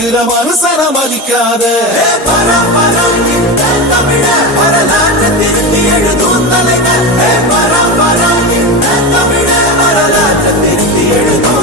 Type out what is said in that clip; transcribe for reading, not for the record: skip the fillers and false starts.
மறுக்கிற மனுஷன மதிக்காத தமிழ வரலாற்று திருத்தி எழுதும் தலைவர் தமிழ வரலாற்று திருத்தி எழுதும்